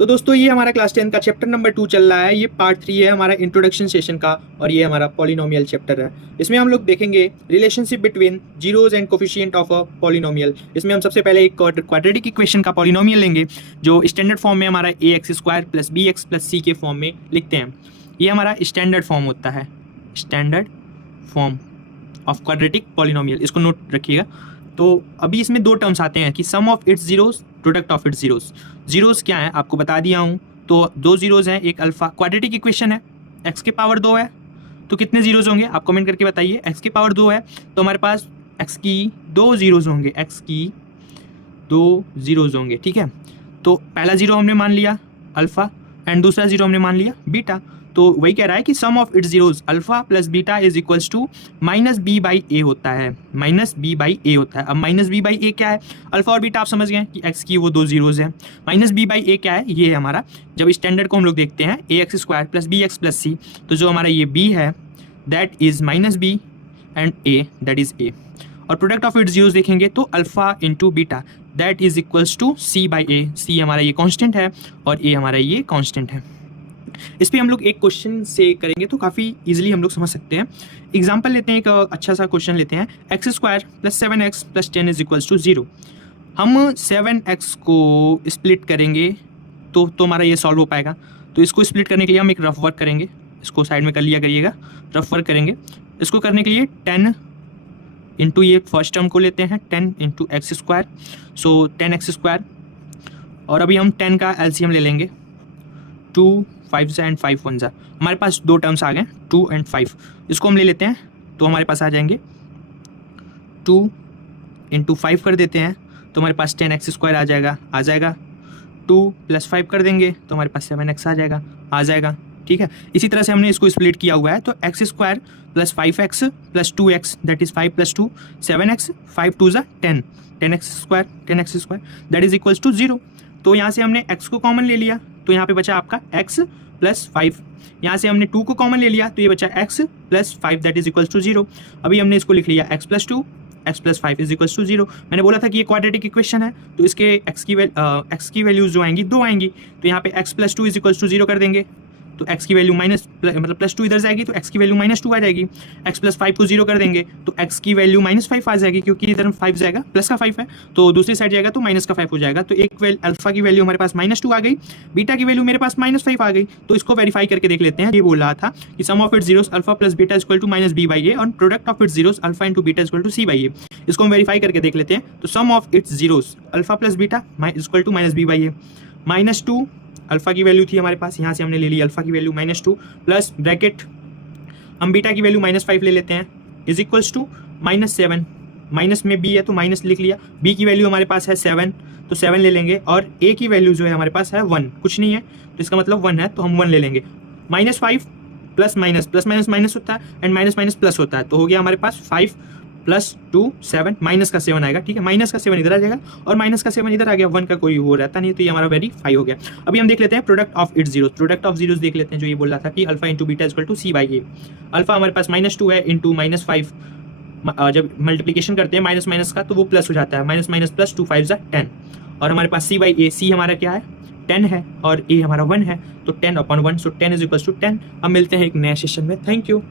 तो दोस्तों ये हमारा क्लास 10 का चैप्टर नंबर 2 चल रहा है। ये पार्ट 3 है हमारा इंट्रोडक्शन सेशन का और ये हमारा पॉलिनोमियल चैप्टर है। इसमें हम लोग देखेंगे relationship between zeros and coefficient of a polynomial. इसमें हम सबसे पहले एक क्वाड्रेटिक इक्वेशन का पॉलिनोमियल लेंगे जो स्टैंडर्ड फॉर्म में हमारा ax² + bx + c के फॉर्म में लिखते हैं। ये हमारा स्टैंडर्ड फॉर्म होता है, standard form of quadratic polynomial, इसको नोट रखिएगा। तो अभी इसमें दो टर्म्स आते हैं कि sum of its zeros, product of its zeros. Zeros क्या है आपको बता दिया हूँ। तो दो जीरोस हैं, एक अल्फा, क्वाड्रेटिक इक्वेशन है, x की पावर 2 है तो कितने जीरोस होंगे आप कमेंट करके बताइए। x की पावर 2 है तो हमारे पास x की 2 जीरोस होंगे, x की 2 जीरोस होंगे, ठीक है। तो पहला जीरो हमने मान लिया अल्फा एंड दूसरा जीरो हमने मान लिया बीटा। तो वही कह रहा है कि sum of its zeros alpha plus beta is equals to -b/a होता है, -b/a होता है। अब -b/a क्या है, अल्फा और बीटा आप समझ गए कि x की वो दो जीरोस हैं। -b/a क्या है, ये है हमारा, जब स्टैंडर्ड को हम लोग देखते हैं ax² + bx + c, तो जो हमारा ये b है that is -b and a that is a। और प्रोडक्ट ऑफ इट्स जीरोस देखेंगे तो alpha into beta that is equals to c/a। c हमारा ये कांस्टेंट है और a हमारा ये कांस्टेंट है। इस पर हम लोग एक क्वेश्चन से करेंगे तो काफ़ी इजीली हम लोग समझ सकते हैं। एग्जांपल लेते हैं, एक अच्छा सा क्वेश्चन लेते हैं, x² + 7x + 10 is equals to 0। हम 7x को स्प्लिट करेंगे तो हमारा ये सॉल्व हो पाएगा। तो इसको स्प्लिट करने के लिए हम एक रफ वर्क करेंगे, इसको साइड में कर लिया करिएगा, रफ वर्क करेंगे। इसको करने के लिए 10 इंटू ये फर्स्ट टर्म को लेते हैं 10 इंटू x², सो 10x²। और अभी हम 10 का एलसीएम ले लेंगे, 2 5 एंड 5 1 जा, हमारे पास दो टर्म्स आ गए 2 एंड 5। इसको हम ले लेते हैं तो हमारे पास आ जाएंगे 2 इंटू 5 कर देते हैं तो हमारे पास 10x² आ जाएगा। 2 + 5 कर देंगे तो हमारे पास 7x आ जाएगा, ठीक है। इसी तरह से हमने इसको स्प्लिट किया हुआ है तो x² + 5x + 2x that is 5 + 2 7x, 5 2 = 10, 10x² that is equals to 0। तो यहाँ से हमने x को कॉमन ले लिया तो यहाँ पे बचा आपका x + 5। यहाँ से हमने 2 को कॉमन ले लिया तो ये बचा x + 5 that is equals to 0। अभी हमने इसको लिख लिया x + 2 x + 5 is equals to 0। मैंने बोला था कि ये क्वाड्रेटिक इक्वेशन है तो इसके x की वैल्यूज जो आएंगी 2 आएंगी। तो यहाँ पे x + 2 इज इक्वल्स टू 0 कर देंगे तो x की वैल्यू +2 इधर जाएगी तो x की वैल्यू -2 आ जाएगी। x + 5 को 0 कर देंगे तो x की वैल्यू -5 आ जाएगी, क्योंकि इधर 5 जाएगा, प्लस का 5 है तो दूसरी साइड जाएगा तो -5 हो जाएगा। तो एक अल्फा की वैल्यू हमारे पास -2 आ गई, बीटा की वैल्यू मेरे पास -5 आ गई। तो इसको वेरीफाई करके देख लेते हैं। ये बोल रहा था कि sum of its zeros alpha plus beta is equal to -b/a और product of its zeros alpha into beta is equal to c/a। इसको हम वेरीफाई करके देख लेते हैं। तो sum of its zeros alpha plus beta is equal to -b/a, -2 alpha की value थी हमारे पास, यहाँ से हमने ले ली अल्फा की वैल्यू -2 प्लस ब्रैकेट हम बीटा की वैल्यू -5 ले लेते हैं इज इक्वल्स टू -7, माइनस में b है तो माइनस लिख लिया। b की वैल्यू हमारे पास है 7 तो 7 ले लेंगे और a की वैल्यू जो है हमारे पास है 1, कुछ नहीं है तो इसका मतलब 1 है तो हम 1 ले लेंगे। -5 प्लस माइनस होता है एंड माइनस प्लस होता है तो हो गया हमारे पास 5 + 2 7, माइनस का 7 आएगा, ठीक है। माइनस का 7 इधर आ जाएगा और माइनस का 7 इधर आ गया, 1 का कोई वो रहता नहीं तो ये हमारा वेरीफाई हो गया। अभी हम देख लेते हैं product of its zeros. Product of zeros देख लेते हैं, जो ये बोल रहा था कि alpha into beta is equal to c/a। Alpha हमारे पास -2 है इंटू -5, जब मल्टीप्लीकेशन करते हैं माइनस का तो वो प्लस हो जाता है, माइनस प्लस 2 5 = 10। और हमारे पास c/a, c हमारा क्या है 10 है और a हमारा 1 है तो 10/1 सो 10 इज इक्वल टू 10। अब मिलते हैं एक नए सेशन में, थैंक यू।